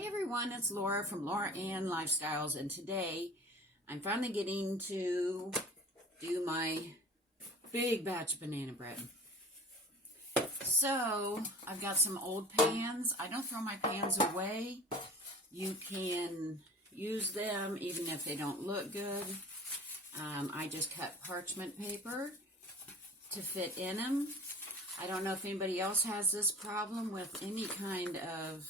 Hi everyone, it's Laura from Laura Ann Lifestyles, and today I'm finally getting to do my big batch of banana bread. So I've got some old pans. I don't throw my pans away. You can use them even if they don't look good. I just cut parchment paper to fit in them. I don't know if anybody else has this problem with any kind of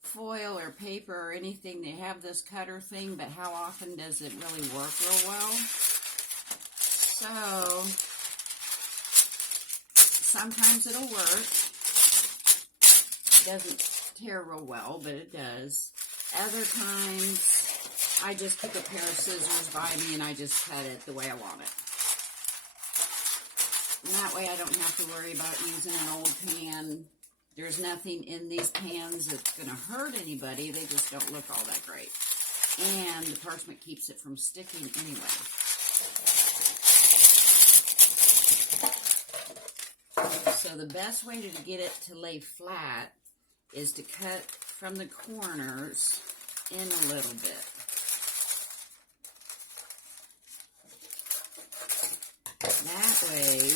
foil or paper or anything. They have this cutter thing, but how often does it really work real well? So sometimes it'll work. It doesn't tear real well, but it does. Other times I just keep a pair of scissors by me and I just cut it the way I want it. And that way I don't have to worry about using an old pan. There's nothing in these pans that's going to hurt anybody. They just don't look all that great. And the parchment keeps it from sticking anyway. So the best way to get it to lay flat is to cut from the corners in a little bit. That way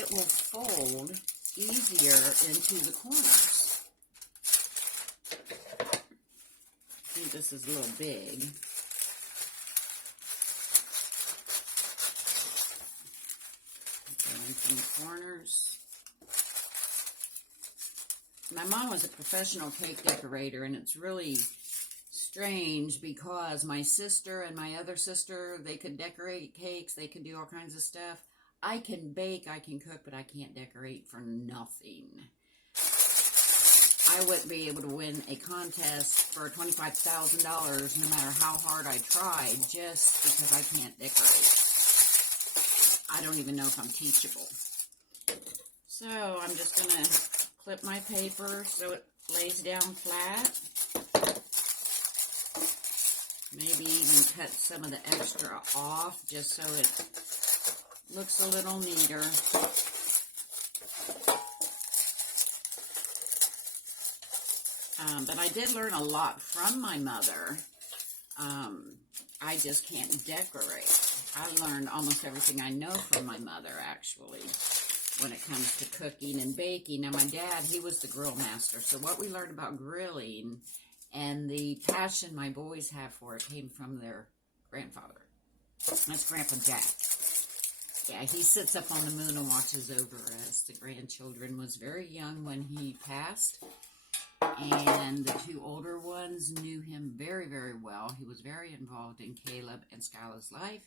it will fold easier into the corners. I think this is a little big. Going from the corners. My mom was a professional cake decorator, and it's really strange because my sister and my other sister, they could decorate cakes, they could do all kinds of stuff. I can bake, I can cook, but I can't decorate for nothing. I wouldn't be able to win a contest for $25,000 no matter how hard I tried, just because I can't decorate. I don't even know if I'm teachable. So I'm just going to clip my paper so it lays down flat. Maybe even cut some of the extra off just so it looks a little neater. But I did learn a lot from my mother. I just can't decorate. I learned almost everything I know from my mother, actually, when it comes to cooking and baking. Now, my dad, he was the grill master. So what we learned about grilling and the passion my boys have for it came from their grandfather. That's Grandpa Jack. Yeah, he sits up on the moon and watches over us, the grandchildren. Was very young when he passed, and the two older ones knew him very, very well. He was very involved in Caleb and Skyla's life.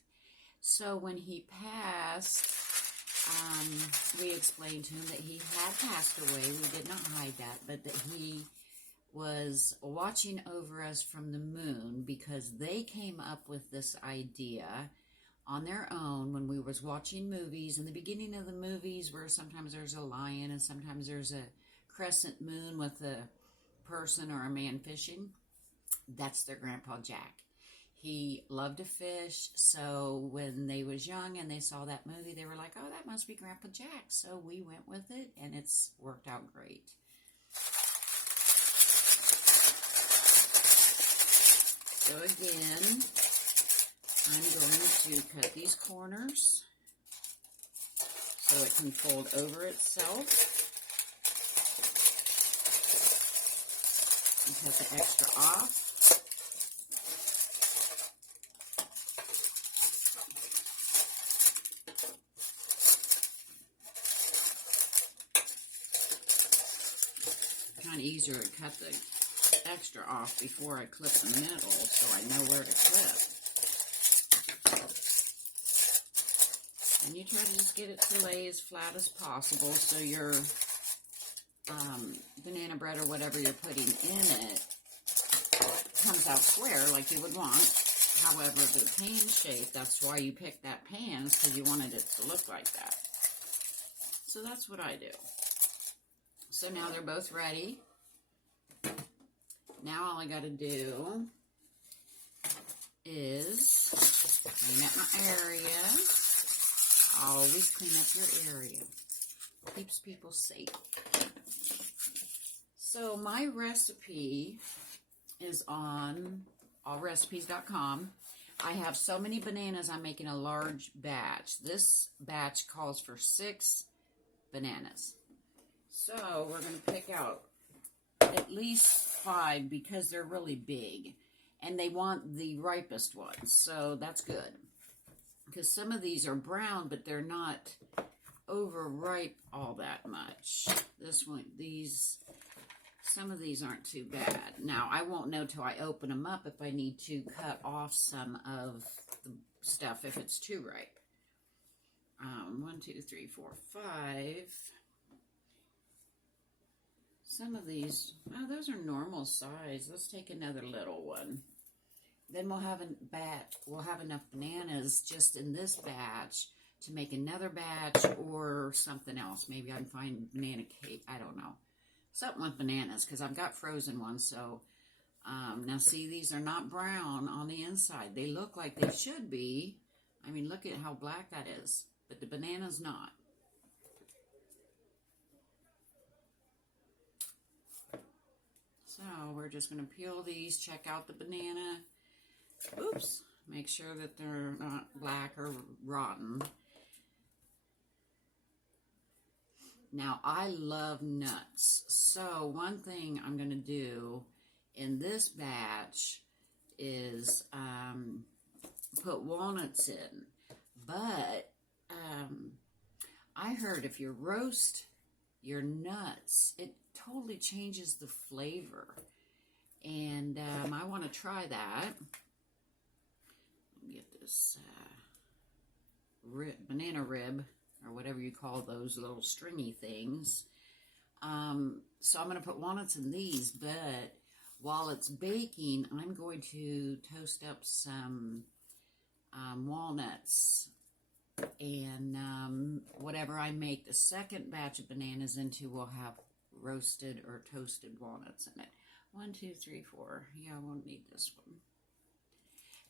So when he passed, we explained to him that he had passed away. We did not hide that, but that he was watching over us from the moon because they came up with this idea on their own when we was watching movies. In the beginning of the movies, where sometimes there's a lion and sometimes there's a crescent moon with a person or a man fishing, that's their Grandpa Jack. He loved to fish, so when they was young and they saw that movie, they were like, oh, that must be Grandpa Jack. So we went with it, and it's worked out great. So again, I'm going to cut these corners so it can fold over itself. And cut the extra off. Kind of easier to cut the extra off before I clip the middle, so I know where to clip. And you try to just get it to lay as flat as possible so your banana bread or whatever you're putting in it comes out square like you would want. However, the pan shape, that's why you picked that pan, because you wanted it to look like that. So that's what I do. So now they're both ready. Now all I got to do is clean up my area. Always clean up your area. Keeps people safe. So my recipe is on allrecipes.com. I have so many bananas, I'm making a large batch. This batch calls for 6 bananas. So we're going to pick out at least 5 because they're really big. And they want the ripest ones, so that's good. Because some of these are brown, but they're not overripe all that much. This one, some of these aren't too bad. Now, I won't know till I open them up if I need to cut off some of the stuff if it's too ripe. 1, 2, 3, 4, 5. Some of these, oh, those are normal size. Let's take another little one. Then we'll have enough bananas just in this batch to make another batch or something else. Maybe I can find banana cake. I don't know. Something with bananas because I've got frozen ones. So now see, these are not brown on the inside. They look like they should be. I mean, look at how black that is. But the banana's not. So we're just going to peel these, check out the banana. Oops. Make sure that they're not black or rotten. Now, I love nuts. So one thing I'm going to do in this batch is put walnuts in. But I heard if you roast your nuts, it totally changes the flavor. And I want to try that. Let me get this banana rib, or whatever you call those little stringy things. So I'm going to put walnuts in these, but while it's baking, I'm going to toast up some walnuts. And whatever I make the second batch of bananas into will have roasted or toasted walnuts in it. 1, 2, 3, 4. Yeah, I won't need this one.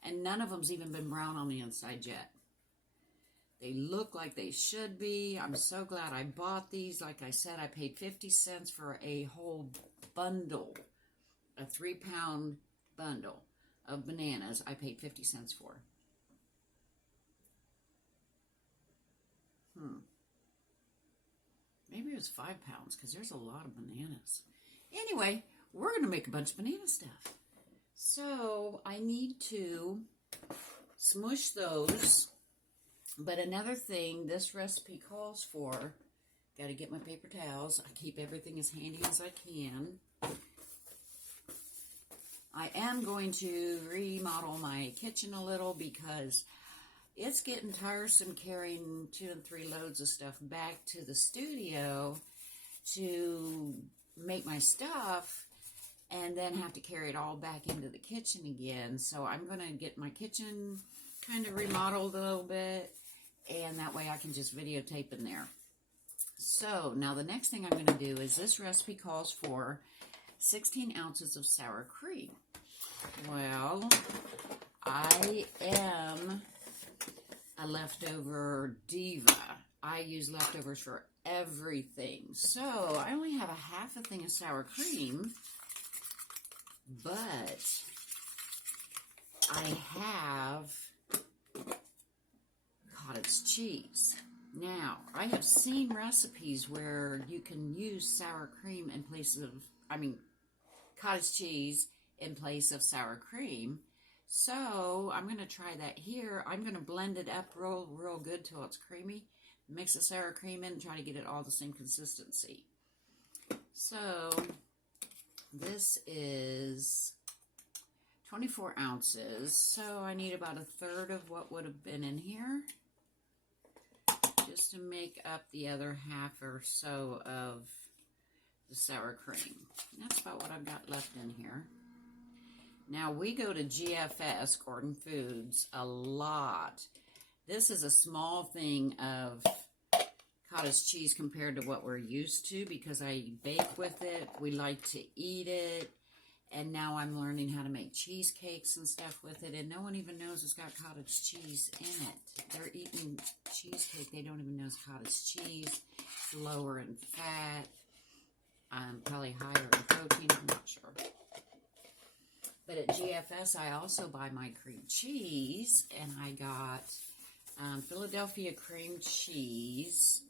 And none of them's even been brown on the inside yet. They look like they should be. I'm so glad I bought these. Like I said, I paid 50 cents for a whole bundle, a 3-pound bundle of bananas. I paid 50 cents for. Maybe it was 5 pounds because there's a lot of bananas. Anyway, we're going to make a bunch of banana stuff. So I need to smush those. But another thing this recipe calls for, got to get my paper towels. I keep everything as handy as I can. I am going to remodel my kitchen a little because it's getting tiresome carrying 2 and 3 loads of stuff back to the studio to make my stuff and then have to carry it all back into the kitchen again. So I'm going to get my kitchen kind of remodeled a little bit, and that way I can just videotape in there. So now the next thing I'm going to do is this recipe calls for 16 ounces of sour cream. Well, I am a leftover diva. I use leftovers for everything. So I only have a half a thing of sour cream, but I have cottage cheese. Now, I have seen recipes where you can use sour cream in place of, cottage cheese in place of sour cream. So I'm going to try that here. I'm going to blend it up real good till it's creamy. Mix the sour cream in and try to get it all the same consistency. So this is 24 ounces. So I need about 1/3 of what would have been in here, just to make up the other half or so of the sour cream. And that's about what I've got left in here. Now, we go to GFS, Gordon Foods, a lot. This is a small thing of cottage cheese compared to what we're used to because I bake with it. We like to eat it. And now I'm learning how to make cheesecakes and stuff with it. And no one even knows it's got cottage cheese in it. They're eating cheesecake. They don't even know it's cottage cheese. It's lower in fat. probably higher in protein, I'm not sure. But at GFS, I also buy my cream cheese, and I got Philadelphia cream cheese.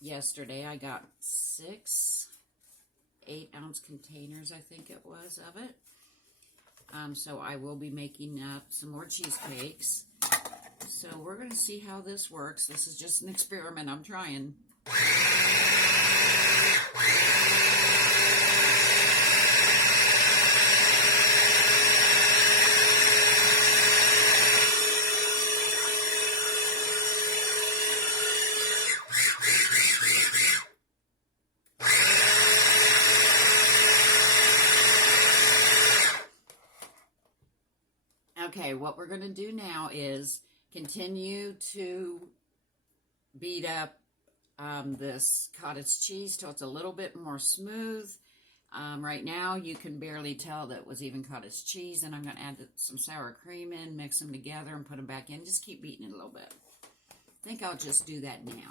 Yesterday, I got 6 8-ounce containers, I think it was, of it. So I will be making up some more cheesecakes. So we're going to see how this works. This is just an experiment I'm trying. Okay, what we're going to do now is continue to beat up this cottage cheese till it's a little bit more smooth. Right now, you can barely tell that it was even cottage cheese, and I'm going to add some sour cream in, mix them together, and put them back in. Just keep beating it a little bit. I think I'll just do that now.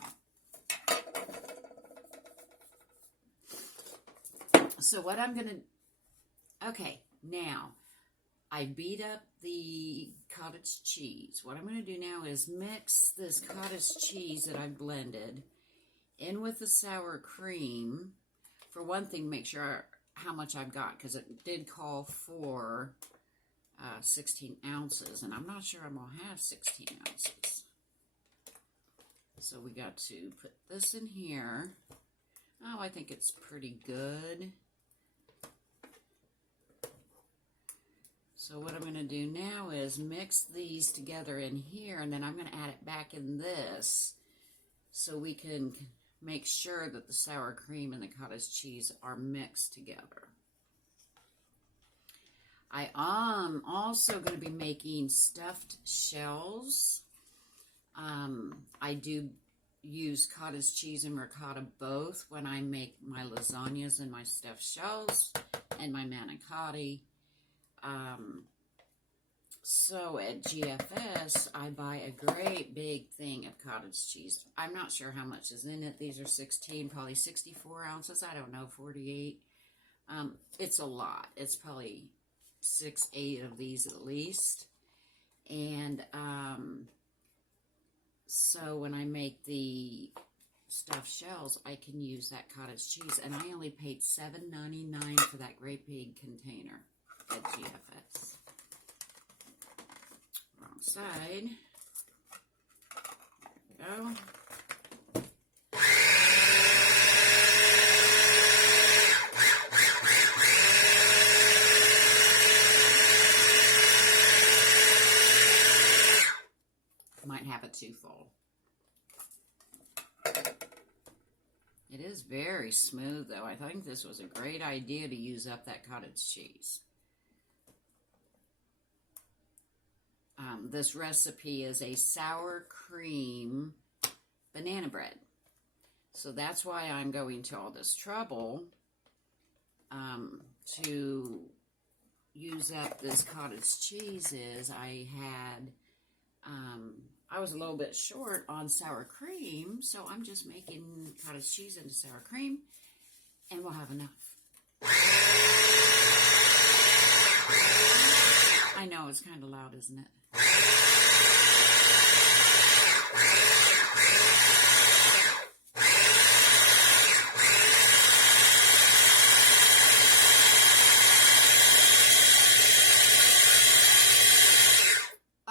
So what I'm going to... Okay, now... I beat up the cottage cheese. What I'm going to do now is mix this cottage cheese that I've blended in with the sour cream. For one thing, make sure how much I've got, because it did call for 16 ounces, and I'm not sure I'm going to have 16 ounces. So we got to put this in here. Oh, I think it's pretty good. So what I'm going to do now is mix these together in here, and then I'm going to add it back in this so we can make sure that the sour cream and the cottage cheese are mixed together. I am also going to be making stuffed shells. I do use cottage cheese and ricotta both when I make my lasagnas and my stuffed shells and my manicotti. So at GFS, I buy a great big thing of cottage cheese. I'm not sure how much is in it. These are 16, probably 64 ounces. I don't know, 48. It's a lot. It's probably 6, 8 of these at least. And so when I make the stuffed shells, I can use that cottage cheese. And I only paid $7.99 for that great big container at GFS. Wrong side. There we go. Might have it too full. It is very smooth, though. I think this was a great idea to use up that cottage cheese. This recipe is a sour cream banana bread. So that's why I'm going to all this trouble to use up this cottage cheese. I was a little bit short on sour cream, so I'm just making cottage cheese into sour cream, and we'll have enough. I know, it's kind of loud, isn't it?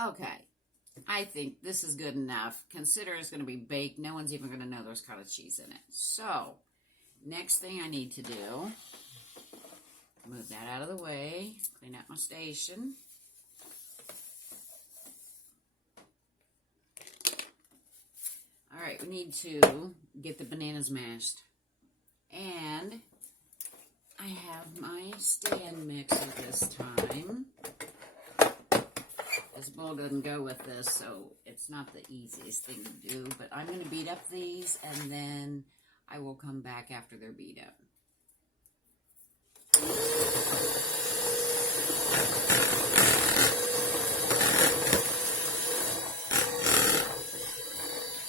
Okay, I think this is good enough. Consider it's going to be baked. No one's even going to know there's cottage cheese in it. So, next thing I need to do, move that out of the way, clean up my station. All right, we need to get the bananas mashed. And I have my stand mixer this time. This bowl doesn't go with this, so it's not the easiest thing to do. But I'm going to beat up these, and then I will come back after they're beat up.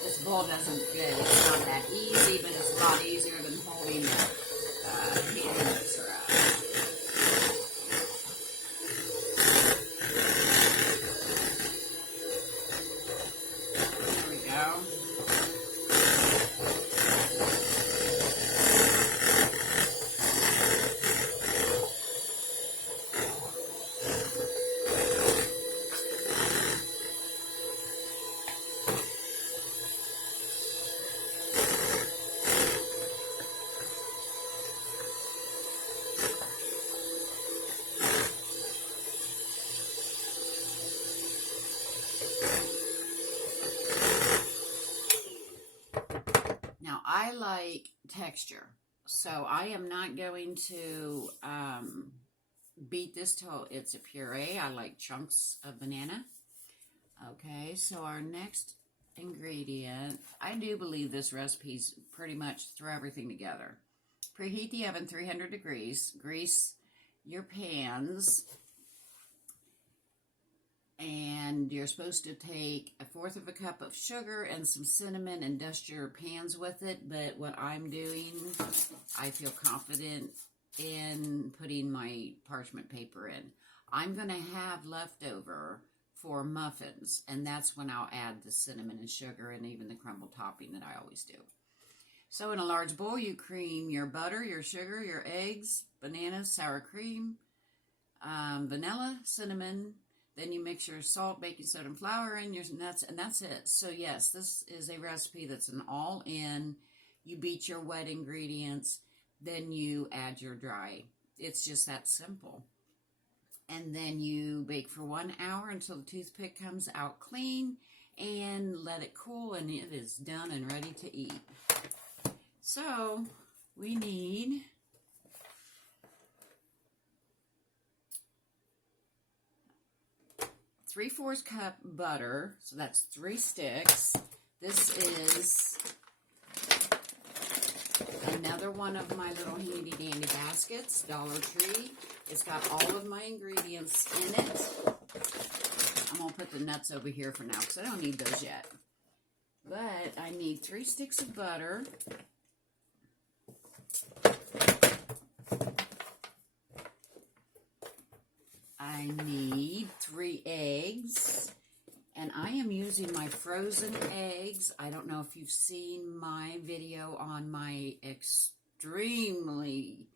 This bowl doesn't fit. It's not that easy, but it's a lot easier than holding it. texture. So I am not going to beat this till it's a puree. I like chunks of banana. Okay, so our next ingredient, I do believe this recipe's pretty much throw everything together. Preheat the oven 300 degrees. Grease your pans. And you're supposed to take 1/4 of a cup of sugar and some cinnamon and dust your pans with it. But what I'm doing, I feel confident in putting my parchment paper in. I'm going to have leftover for muffins, and that's when I'll add the cinnamon and sugar and even the crumble topping that I always do. So in a large bowl, you cream your butter, your sugar, your eggs, bananas, sour cream, vanilla, cinnamon. Then you mix your salt, baking soda, and flour in your nuts, and that's it. So yes, this is a recipe that's an all-in. You beat your wet ingredients, then you add your dry. It's just that simple. And then you bake for 1 hour until the toothpick comes out clean, and let it cool, and it is done and ready to eat. So we need 3/4 cup butter, so that's 3 sticks. This is another one of my little handy dandy baskets, Dollar Tree. It's got all of my ingredients in it. I'm going to put the nuts over here for now because I don't need those yet. But I need 3 sticks of butter. I need 3 eggs, and I am using my frozen eggs. I don't know if you've seen my video on my extremely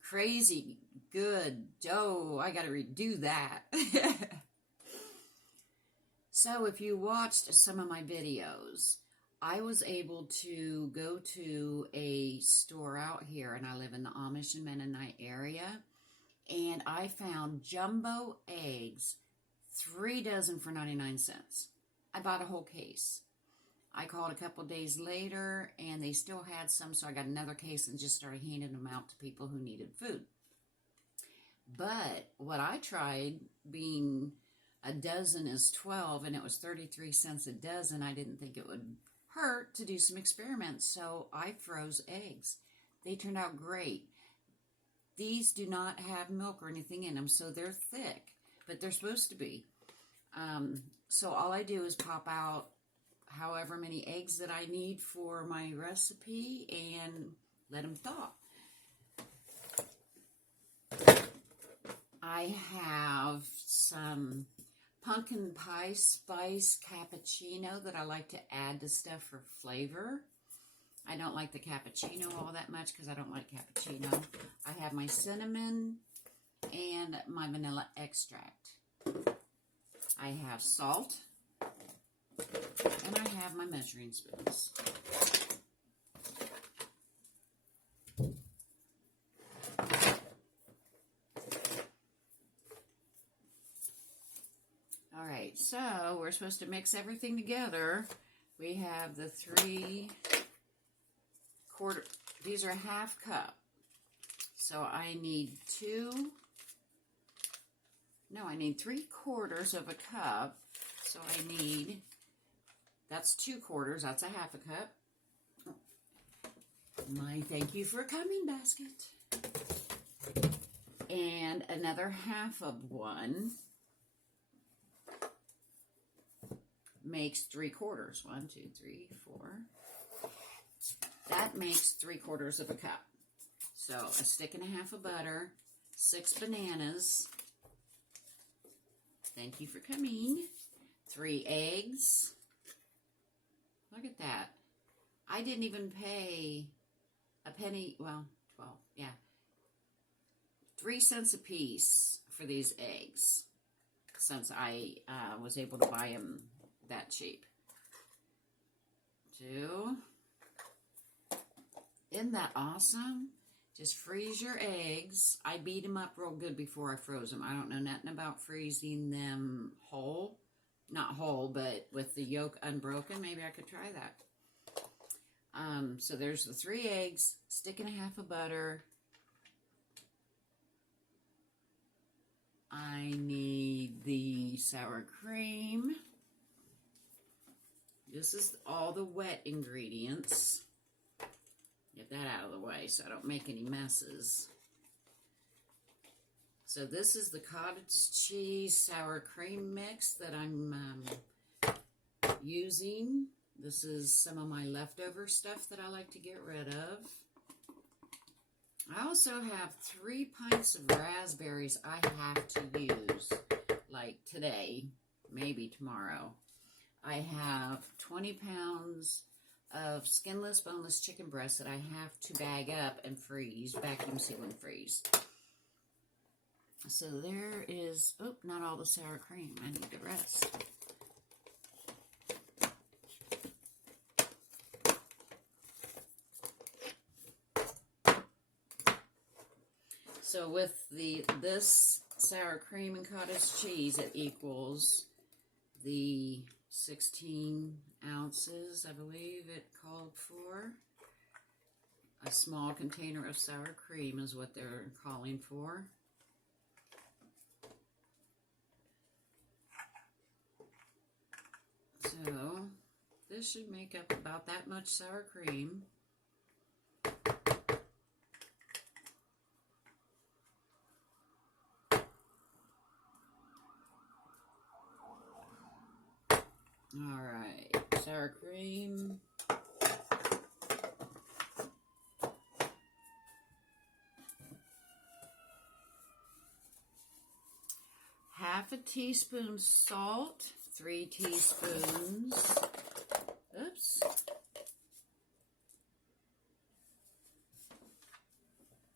crazy good dough. I got to redo that. So if you watched some of my videos, I was able to go to a store out here, and I live in the Amish and Mennonite area. And I found jumbo eggs, 3 dozen for 99 cents. I bought a whole case. I called a couple days later, and they still had some, so I got another case and just started handing them out to people who needed food. But what I tried, being a dozen is 12, and it was 33 cents a dozen, I didn't think it would hurt to do some experiments, so I froze eggs. They turned out great. These do not have milk or anything in them, so they're thick, but they're supposed to be. So all I do is pop out however many eggs that I need for my recipe and let them thaw. I have some pumpkin pie spice cappuccino that I like to add to stuff for flavor. I don't like the cappuccino all that much because I don't like cappuccino. I have my cinnamon and my vanilla extract. I have salt, and I have my measuring spoons. All right, so we're supposed to mix everything together. We have the 3/4, these are 1/2 cup. So I need 3/4 of a cup. So I need, that's 2/4, that's a 1/2 cup. My thank you for coming basket. And another 1/2 of one makes 3/4. 1, 2, 3, 4. That makes 3/4 of a cup. So a stick and a half of butter, 6 bananas. Thank you for coming. 3 eggs. Look at that. I didn't even pay a penny, well, 12, yeah. 3 cents a piece for these eggs, since I was able to buy them that cheap. 2. Isn't that awesome? Just freeze your eggs. I beat them up real good before I froze them. I don't know nothing about freezing them whole. Not whole, but with the yolk unbroken. Maybe I could try that. So there's the 3 eggs, stick and a half of butter. I need the sour cream. This is all the wet ingredients. Get that out of the way so I don't make any messes. So this is the cottage cheese sour cream mix that I'm using. This is some of my leftover stuff that I like to get rid of. I also have 3 pints of raspberries I have to use, like today, maybe tomorrow. I have 20 pounds of skinless, boneless chicken breast that I have to bag up and freeze, vacuum seal and freeze. So there is, oh, not all the sour cream. I need the rest. So with this sour cream and cottage cheese, it equals the 16 ounces, I believe it called for. A small container of sour cream is what they're calling for. So this should make up about that much sour cream. All right, sour cream. Half a teaspoon salt, 3 teaspoons. Oops.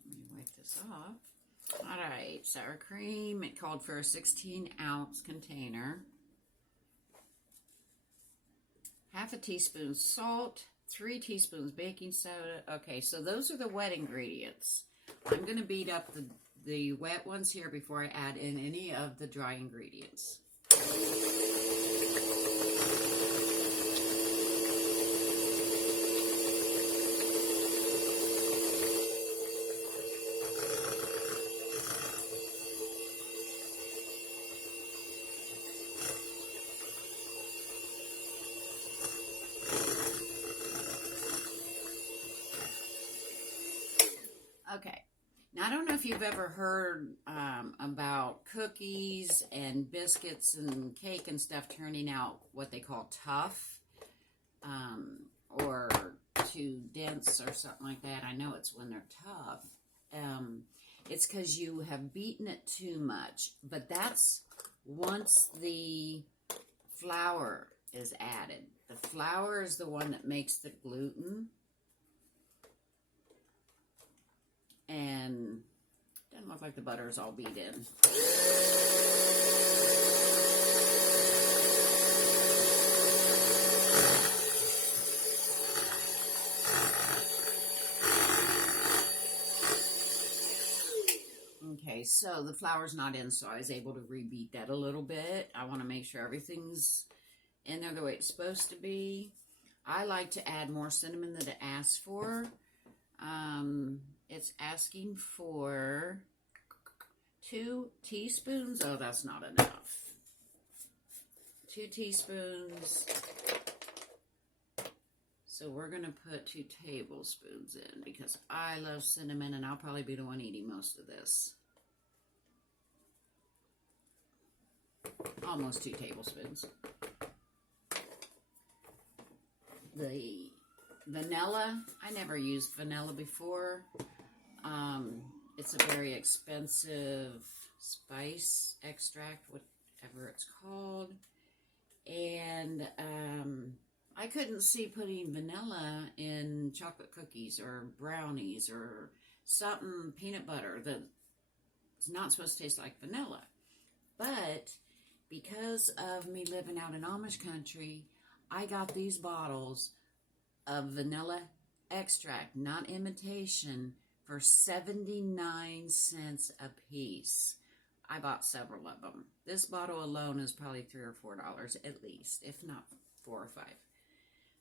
Let me wipe this off. All right, sour cream. It called for a 16-ounce container. Half a teaspoon salt, 3 teaspoons baking soda. Okay, so those are the wet ingredients. I'm going to beat up the wet ones here before I add in any of the dry ingredients. Okay, now I don't know if you've ever heard about cookies and biscuits and cake and stuff turning out what they call tough or too dense or something like that. I know it's when they're tough. It's because you have beaten it too much, but that's once the flour is added. The flour is the one that makes the gluten. And doesn't look like the butter is all beat in. Okay, so the flour's not in, so I was able to rebeat that a little bit. I want to make sure everything's in there the way it's supposed to be. I like to add more cinnamon than it asks for. It's asking for 2 teaspoons. Oh, that's not enough. 2 teaspoons. So we're going to put 2 tablespoons in because I love cinnamon and I'll probably be the one eating most of this. Almost 2 tablespoons. The vanilla, I never used vanilla before. It's a very expensive spice extract, whatever it's called. And I couldn't see putting vanilla in chocolate cookies or brownies or something, peanut butter, that's not supposed to taste like vanilla. But because of me living out in Amish country, I got these bottles of vanilla extract, not imitation, for 79 cents a piece. I bought several of them. This bottle alone is probably $3 or $4 at least, if not $4 or $5.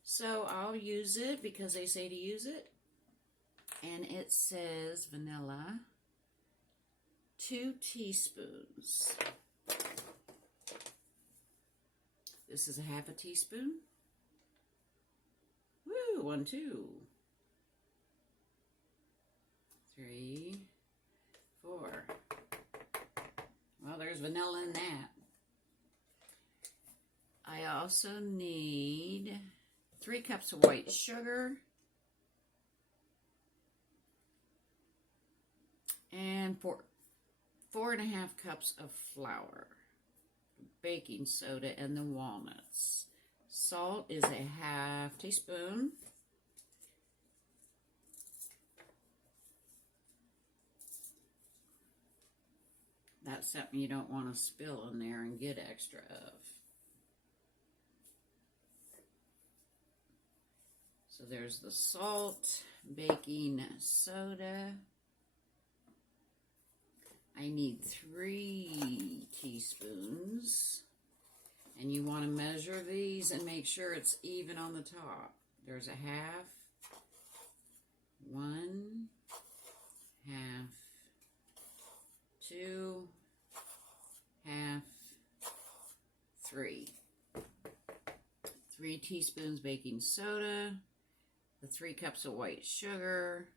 So I'll use it because they say to use it. And it says vanilla, 2 teaspoons. This is a half a teaspoon. Woo, 1, 2, 3, 4. Well, there's vanilla in that. I also need 3 cups of white sugar and 4.5 cups of flour, baking soda, and the walnuts. Salt is a half teaspoon. That's something you don't want to spill in there and get extra of. So there's the salt, baking soda. I need 3 teaspoons. And you want to measure these and make sure it's even on the top. There's a half, 1, half, 2, half, 3. 3 teaspoons baking soda, the 3 cups of white sugar,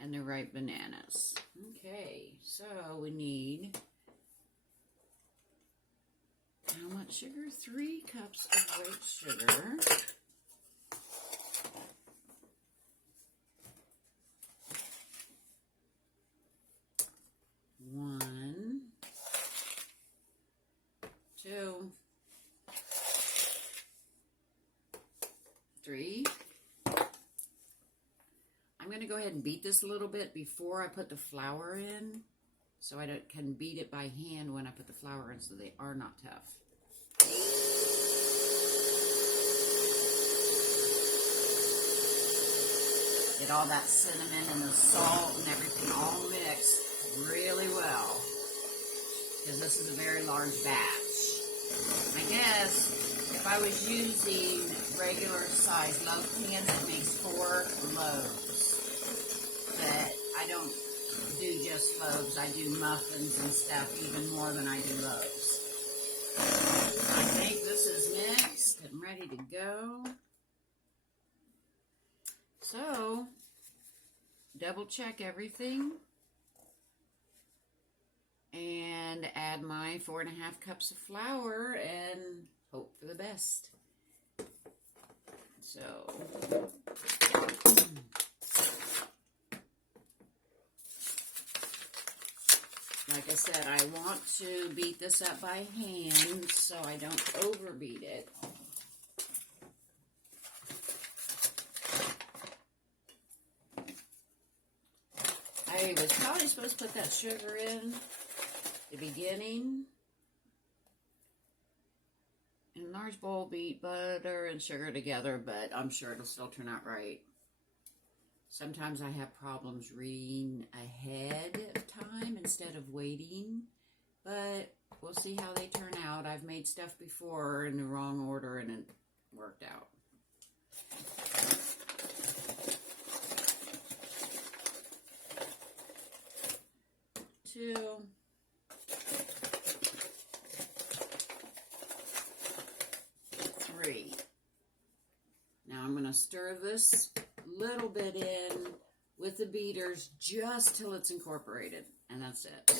and the ripe bananas. Okay, so we need, how much sugar? 3 cups of white sugar. One, 2, 3. I'm going to go ahead and beat this a little bit before I put the flour in, so I can beat it by hand when I put the flour in so they are not tough. Get all that cinnamon and the salt and everything all mixed really well, because this is a very large batch. I guess if I was using regular size loaf pans, it makes 4 loaves. But I don't do just loaves. I do muffins and stuff even more than I do loaves. I think this is mixed and ready to go. So, double check everything. And add my 4.5 cups of flour and hope for the best. So, like I said, I want to beat this up by hand so I don't overbeat it. I was probably supposed to put that sugar in the beginning. In a large bowl, beat butter and sugar together, but I'm sure it'll still turn out right. Sometimes I have problems reading ahead of time instead of waiting, but we'll see how they turn out. I've made stuff before in the wrong order and it worked out. Two. 3. Now I'm going to stir this little bit in with the beaters just till it's incorporated, and that's it.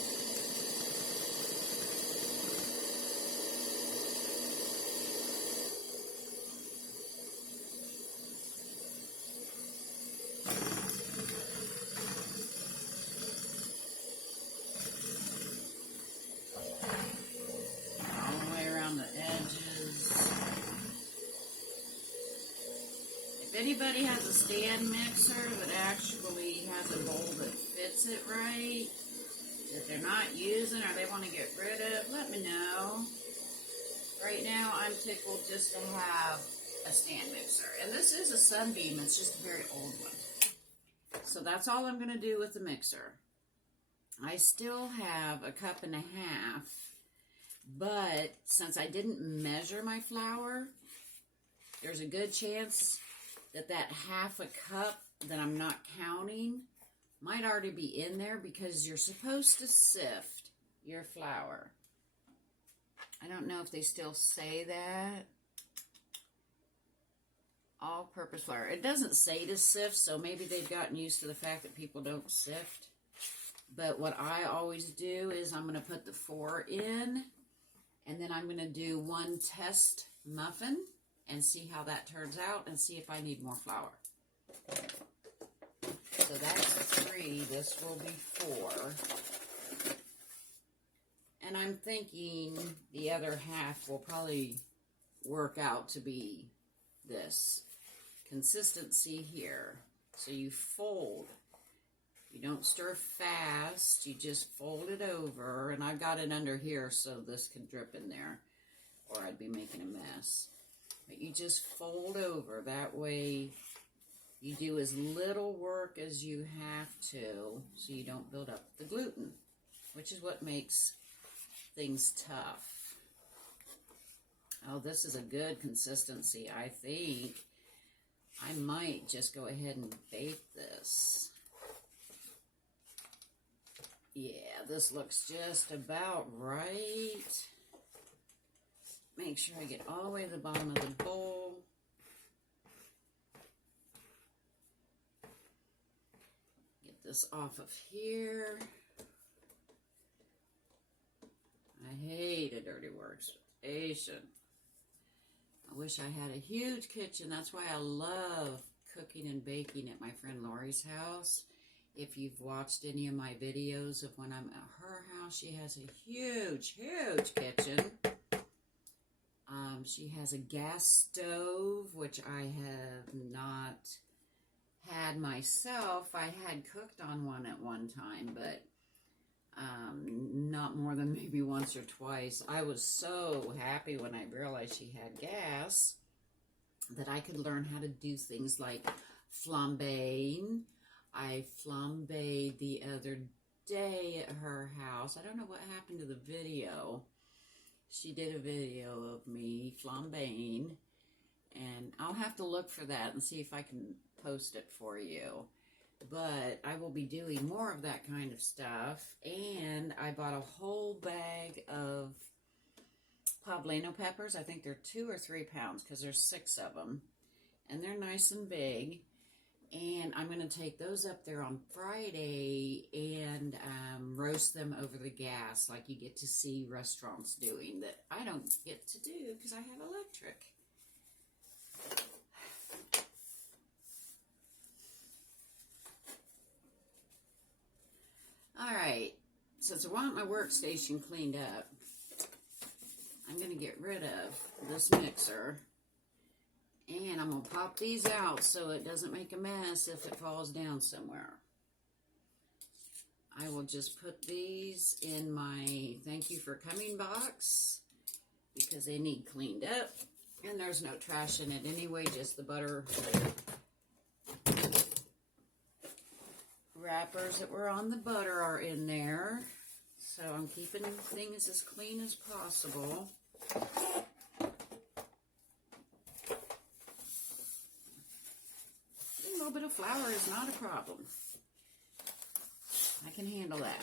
If anybody has a stand mixer that actually has a bowl that fits it right, that they're not using or they want to get rid of, let me know. Right now, I'm tickled just to have a stand mixer. And this is a Sunbeam, it's just a very old one. So that's all I'm going to do with the mixer. I still have a cup and a half But since I didn't measure my flour, there's a good chance that that half a cup that I'm not counting might already be in there, because you're supposed to sift your flour. I don't know if they still say that. All-purpose flour. It doesn't say to sift, so maybe they've gotten used to the fact that people don't sift. But what I always do is I'm going to put the 4 in, and then I'm going to do 1 test muffin and see how that turns out and see if I need more flour. So that's 3. This will be 4. And I'm thinking the other half will probably work out to be this consistency here. So you fold. You don't stir fast. You just fold it over. And I've got it under here so this can drip in there, or I'd be making a mess. But you just fold over. That way you do as little work as you have to, so you don't build up the gluten, which is what makes things tough. Oh, this is a good consistency. I think I might just go ahead and bake this. Yeah, this looks just about right. Make sure I get all the way to the bottom of the bowl. Get this off of here. I hate a dirty workstation. I wish I had a huge kitchen. That's why I love cooking and baking at my friend Lori's house. If you've watched any of my videos of when I'm at her house, she has a huge, huge kitchen. She has a gas stove, which I have not had myself. I had cooked on one at one time, but not more than maybe once or twice. I was so happy when I realized she had gas that I could learn how to do things like flambeing. I flambéed the other day at her house. I don't know what happened to the video. She did a video of me flambeing, and I'll have to look for that and see if I can post it for you. But I will be doing more of that kind of stuff. And I bought a whole bag of poblano peppers. I think they're 2 or 3 pounds because there's 6 of them. And they're nice and big. And I'm going to take those up there on Friday and roast them over the gas like you get to see restaurants doing that I don't get to do because I have electric. Alright, since I want my workstation cleaned up, I'm going to get rid of this mixer. And I'm going to pop these out so it doesn't make a mess if it falls down somewhere. I will just put these in my thank you for coming box because they need cleaned up. And there's no trash in it anyway, just the butter wrappers that were on the butter are in there. So I'm keeping things as clean as possible. A little bit of flour is not a problem. I can handle that.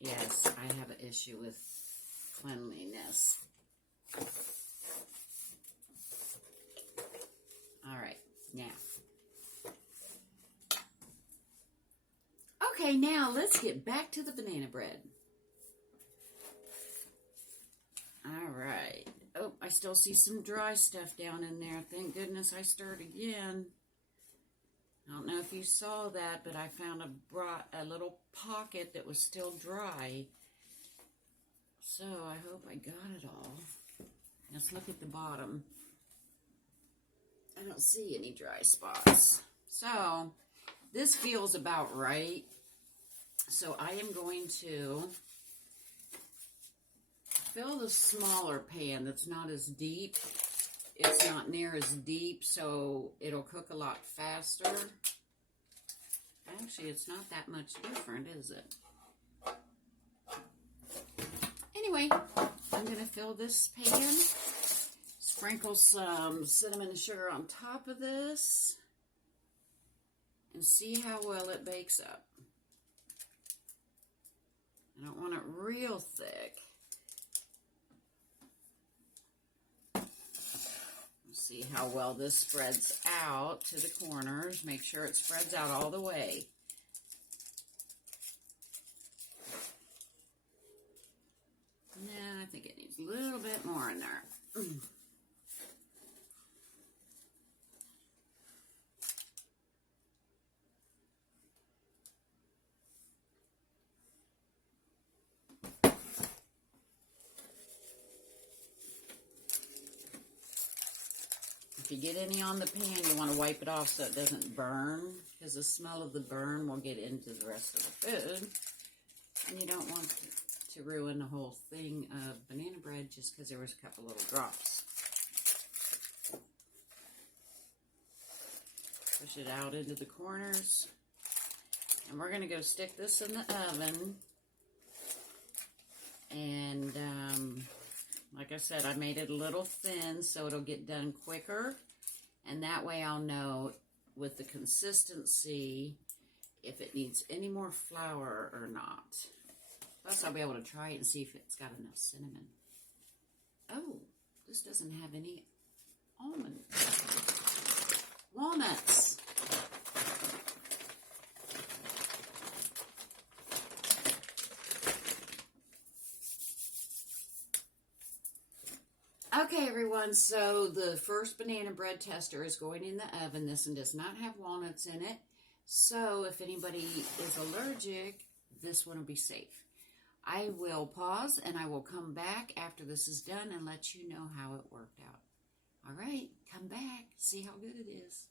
Yes, I have an issue with cleanliness. All right, now. Okay, now let's get back to the banana bread. All right. Oh, I still see some dry stuff down in there. Thank goodness I stirred again. I don't know if you saw that, but I found a little pocket that was still dry. So I hope I got it all. Let's look at the bottom. I don't see any dry spots. So this feels about right. So I am going to fill the smaller pan that's not as deep. It's not near as deep, so it'll cook a lot faster. Actually, it's not that much different, is it? Anyway, I'm going to fill this pan. Sprinkle some cinnamon and sugar on top of this. And see how well it bakes up. I don't want it real thick. See how well this spreads out to the corners. Make sure it spreads out all the way. Now I think it needs a little bit more in there. If you get any on the pan, you want to wipe it off so it doesn't burn, because the smell of the burn will get into the rest of the food. And you don't want to ruin the whole thing of banana bread just because there was a couple little drops. Push it out into the corners. And we're going to go stick this in the oven. And like I said, I made it a little thin so it'll get done quicker. And that way I'll know with the consistency if it needs any more flour or not. Plus I'll be able to try it and see if it's got enough cinnamon. Oh, this doesn't have any walnuts. Okay, everyone, so the first banana bread tester is going in the oven. This one does not have walnuts in it. So if anybody is allergic, this one will be safe. I will pause and I will come back after this is done and let you know how it worked out. All right, come back, see how good it is.